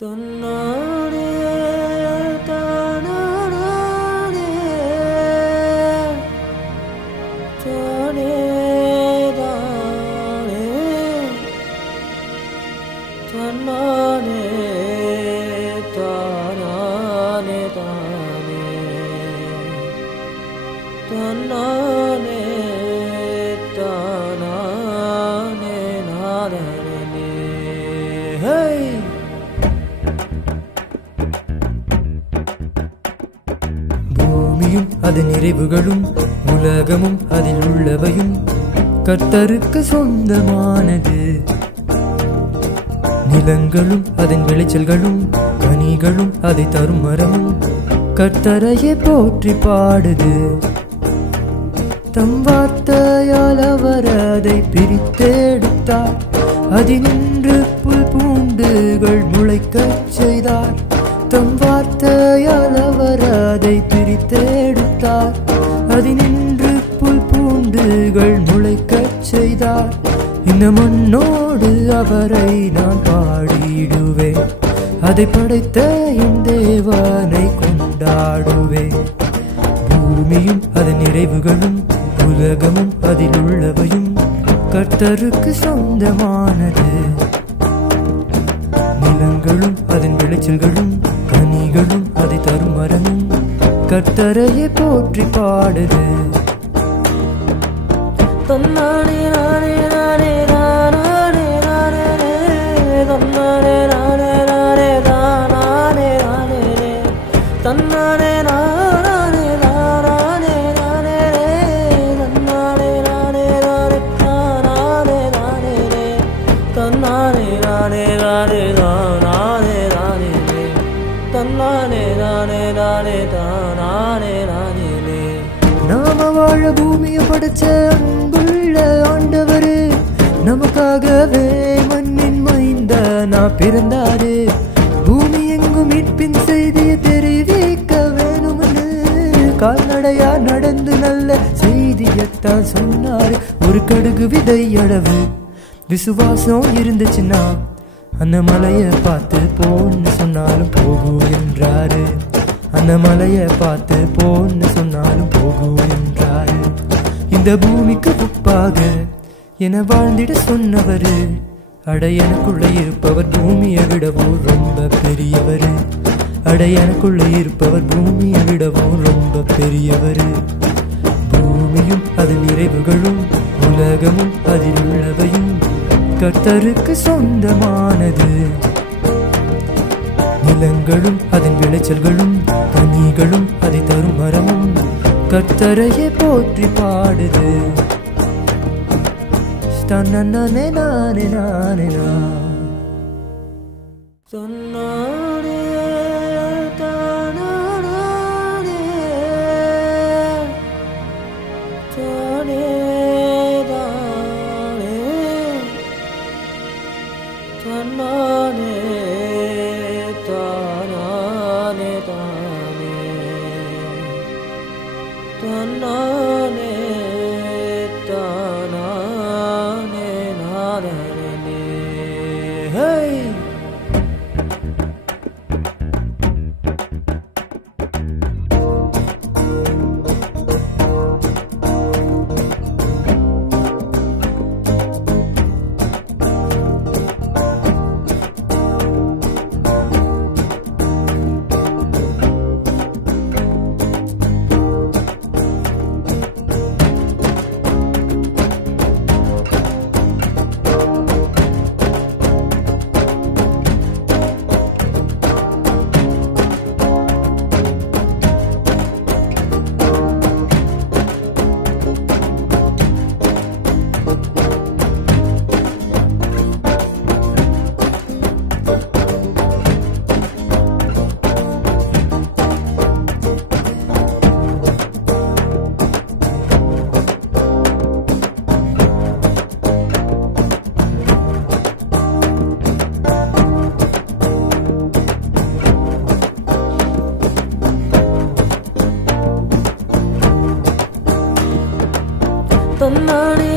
தன்னானே தானானே தானே தானே தன்னானே தானானே தானே தன்னானே தானானே நானே ஹே பூமியும் அதன் நிறைவுகளும் உலகமும் அதில் உள்ளவையும் கர்த்தருக்கு சொந்தமானது. நிலங்களும் அதன் விளைச்சல்களும் கனிகளும் அதை தரும் மரமும் கர்த்தரையே போற்றி பாடுது. தம் வார்த்தையால் அவர் அதை பிரித்தெடுத்தார், அதினின்று புல் பூண்டுகள் முளைக்கச் செய்தார். தம் வார்த்தையால் அவர் அதை பிரித்தெடுத்தார், அதினின்று புல் பூண்டுகள் முளைக்கச் செய்தார். இந்த மண்ணோடு அவரை நான் பாடிடுவேன், அதை படைத்த என் தேவனை கொண்டாடுவேன். பூமியும் அதன் நிறைவுகளும் உலகமும் அதில் உள்ளவையும் கர்த்தருக்கு சொந்தமானது. நிலங்களும் அதன் விளைச்சல்களும் கனிகளும் அதை தரும் மரமும் கர்த்தரையே போற்றி பாடுது. தன்னானே நானே நானே நானே நானே தன்னானே நானே நானே நானே நானே தன்னானே நானே நானே நானே தன்னானே நானே நானே நானே நானே தன்னானே நானே நானே நானே நானே தன்னானே நானே நானே நானே நானே. நாம வாழ பூமியை படைச்ச அன்புள்ள ஆண்டவரு, நமக்காகவே மண்ணின் மைந்தனா பிறந்தாரு. பூமி எங்கும் மீட்பின் செய்தியை தெரிவிக்க வேணும்னு கால்நடையா நடந்து நல்ல செய்தியத்தான் சொன்னாரு. ஒரு கடுகு விதை அளவு விசுவாசம் இருந்துச்சுன்னா அந்த மலையை பார்த்து போன்னு சொன்னாலும் போகும் என்றாரு. அந்த மலையை பார்த்து போன்னு சொன்னாலும் போகும் என்றாரு. இந்த பூமிக்கு உப்பாக என வாழ்ந்திட சொன்னவரு, அட எனக்குள்ள இருப்பவர் பூமியை விடவும் ரொம்ப பெரியவரு. அட எனக்குள்ள இருப்பவர் பூமியை விடவும் ரொம்ப பெரியவரு. பூமியும் அதன் நிறைவுகளும் உலகமும் அதில் உள்ளவையும் கர்த்தருக்கு சொந்தமானது. நிலங்களும் அதன் விளைச்சல்களும் கனிகளும் அதை தரும் மரமும் கர்த்தரையே போற்றி பாடுது. தன்னானே நானே நானே தன்னானே தானானே தானே தானே தன்னானே தானானே தானே தன்னானே தானானே நானே ஹே. தன்னானே